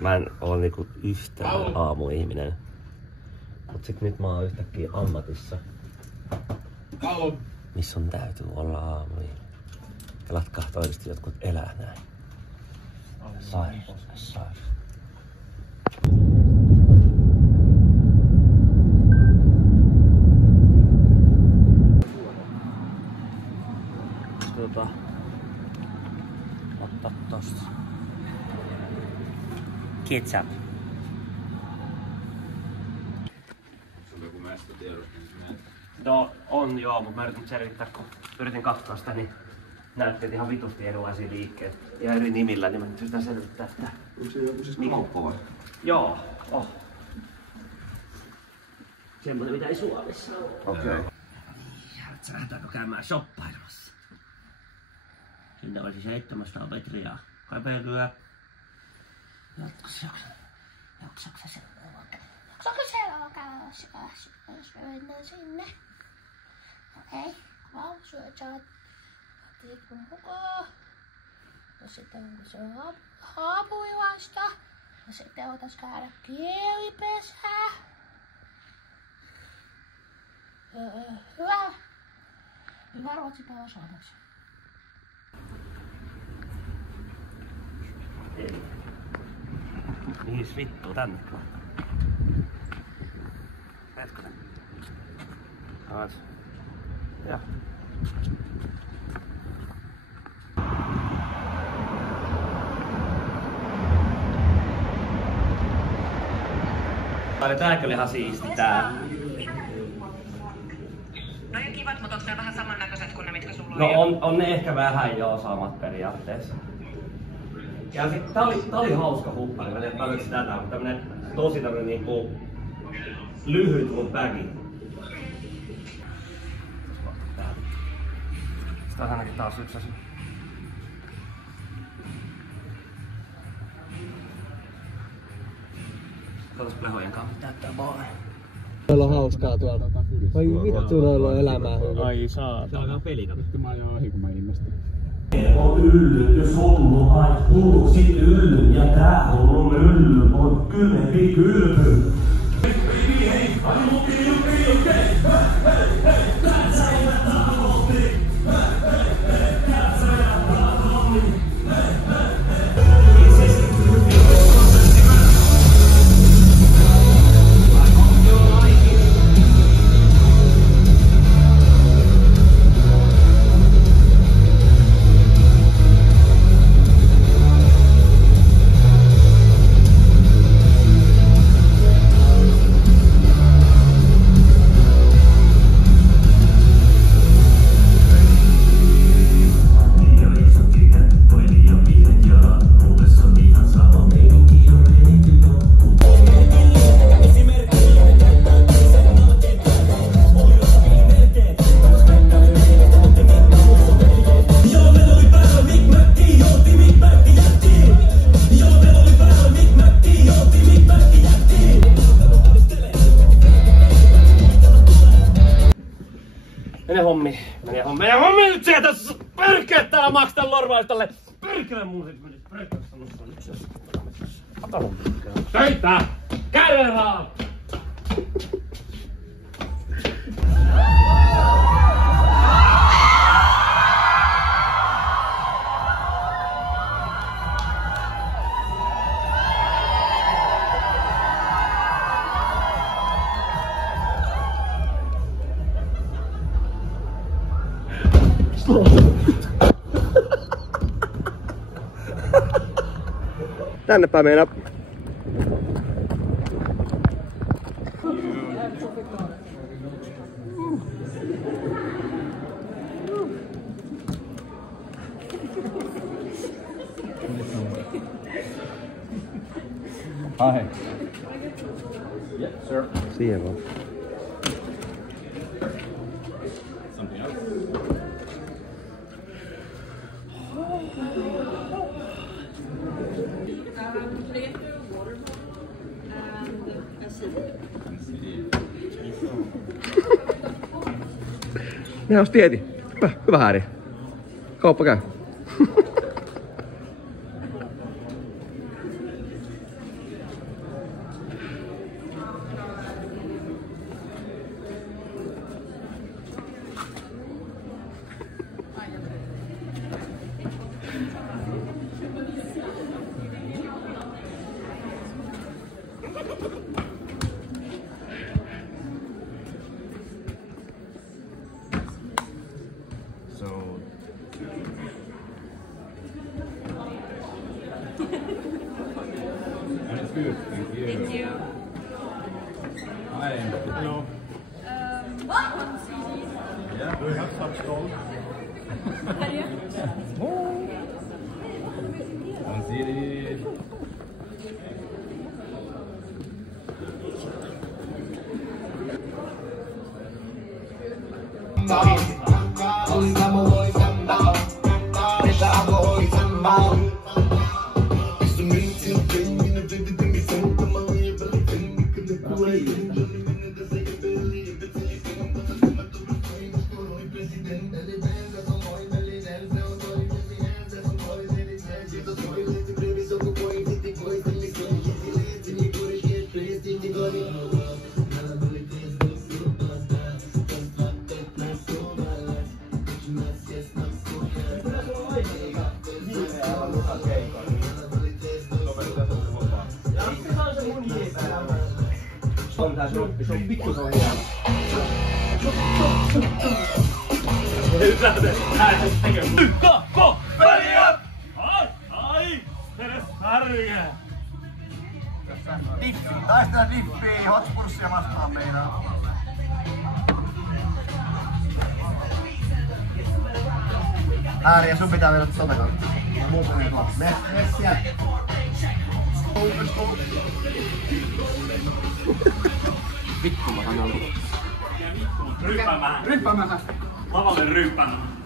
Mä en oo niinku yhtään aamuihminen. Mut sit nyt mä oon yhtäkkiä ammatissa. Missä on täytyy olla aamuihminen. Pelatkaa toisesti jotkut elää näin. Sairas. Ottaa tosta. Ketchup. No on joo, mutta mä yritin selvittää, kun yritin katsoa sitä, niin näytti ihan vitusti erilaisia liikkeitä. Ja eri nimillä, niin mä nyt yritän selvittää, että... Onko se joku siis kauppa vai? Joo, semmoinen mitä ei Suomessa ole. Okei. Sä lähdetäänkö käymään shoppailemassa? Sinne olisi 700 metriä kävelyä. Jaksaksa se käydä sinne? Okei, syötään tikun mukaan. Ja sitten se on haapuilasta. Ja sitten otas käydä kielipesää. Hyvä ruotsipäivä suomeksi. Mihin vittuu tänne? Hetkonen. Ja. Tääkö oli ihan siisti tää? No ja kivat, mutta onko ne vähän samannäköiset kuin ne, mitkä sulla on? No on ne ehkä vähän joo samat periaatteessa. Ja sit tää oli hauska huppari, mä en tiedä tarvitsi tätä, mutta tämmönen tosi tämmönen niinku lyhyt mut baggy. Sitä on ainakin taas yksi asia. Katos plehojen kanssa täyttää baari. Meillä on hauskaa tuolla. Oi vittu, noilla on elämää. Ai saatana. Se alkaa pelitä. Nyt mä ajan ohi, kun mä ilmestyn. On ylly, jos hullu hait hullu, sit yllyn ja tää on ylly, on kylmempi kylpy. Mene hommi nyt sieltä! Pyrkele täällä maksaa normaalistalle! Pyrkele mun sit menis pyrkele nyt se. Ota hommi. Töitä! Käydään! Tännepä meinaa. Hi. Yep, sir. Siihen vaan. Something else? Nehän olisi tieti. Hyvä Häri. kauppa käy. That's good. Thank you. Thank you. Hi. Hello. Yeah. Do you have such dolls? Man ser det. Se on pikkusen hieno. Kakko! Väliä! Ai! Edes härjää! Diffi. Taistella diffiä Hotspurssia vastaan meidän. Ääriä, sun pitää vedä tota kautta. Muuten ei tuolla. Mene sieltä. Vittu mä sanon. Ryppäämään! Ryppäämään! Lavalle ryppäämään!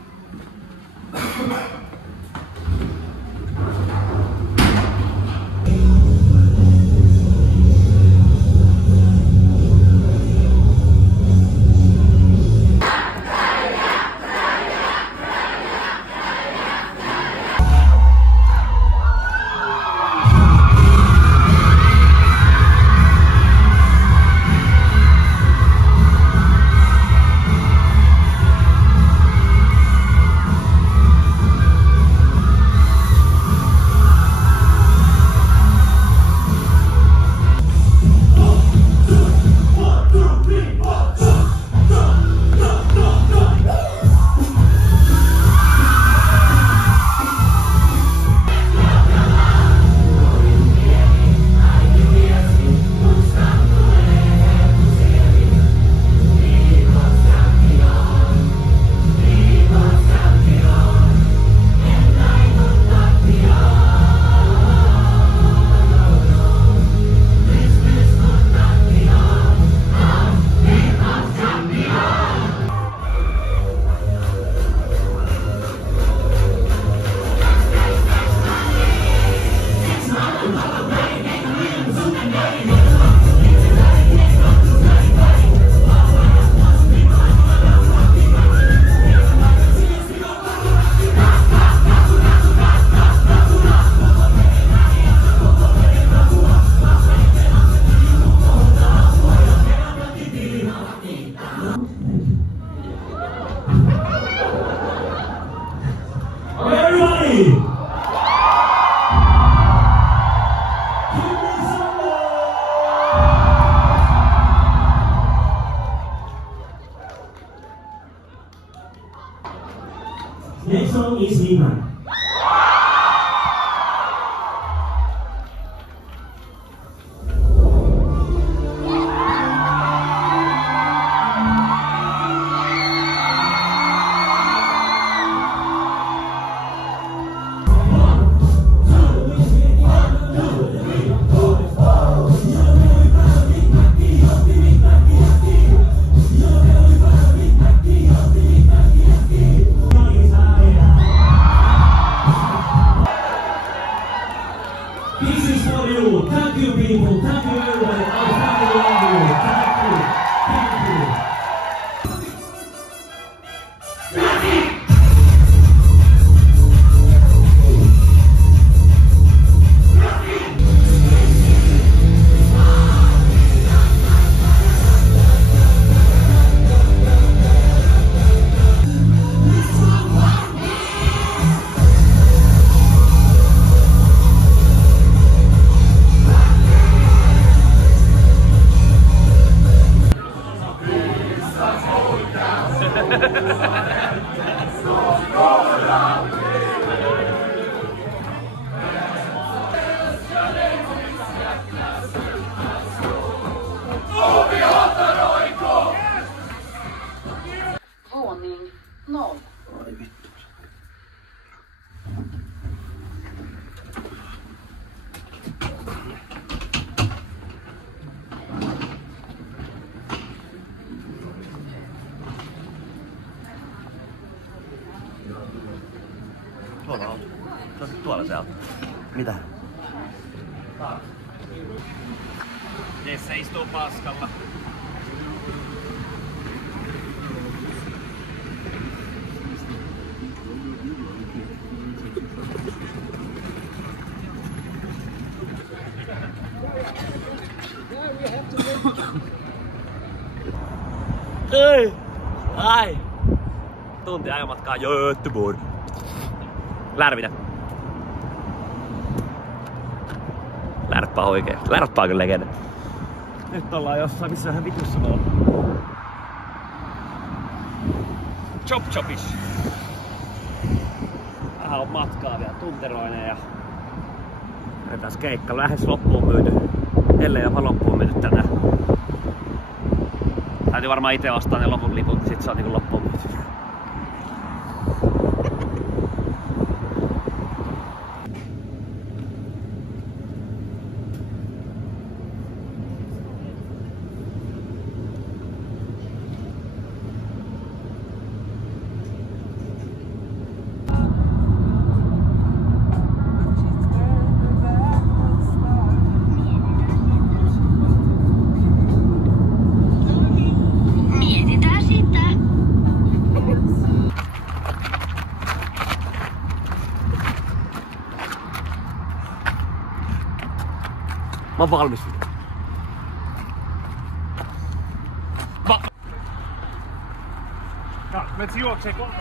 Next song is Lima. Se on sit tuolla se auto. Mitä? Jesse istuu paskalla. Ei! Ai! Tunti ajomatkaa Göteborg. Lärvinä. Lärppää oikein. Lärppää kyllä legenda. Nyt ollaan jossain missä vähän vitussa me ollaan. Chop Chopis. Vähän on matkaa vielä tunteroinen ja tässä keikka lähes loppuun myyty. Ellei jopa loppuun myyty tänään. Täytyy varmaan itse ostaa ne lopun liput, sit se on niinku loppuun myyty. Mä oon valmis. Metsi juoksee kohta.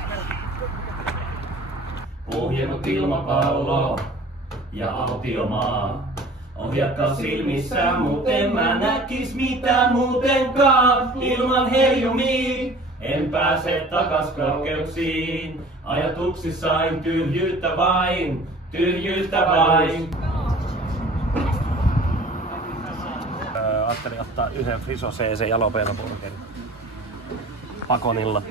Ohjennut ilmapallo ja autiomaa. Ohjakka silmissä, muuten mä näkis mitä muutenkaan. Ilman heijumia en pääse takas korkeuksiin. Ajatuksissain tyhjyyttä vain, tyhjyyttä vain. Ajattelin ottaa yhden Friso CC jalopeenoburgerin Pakonilla.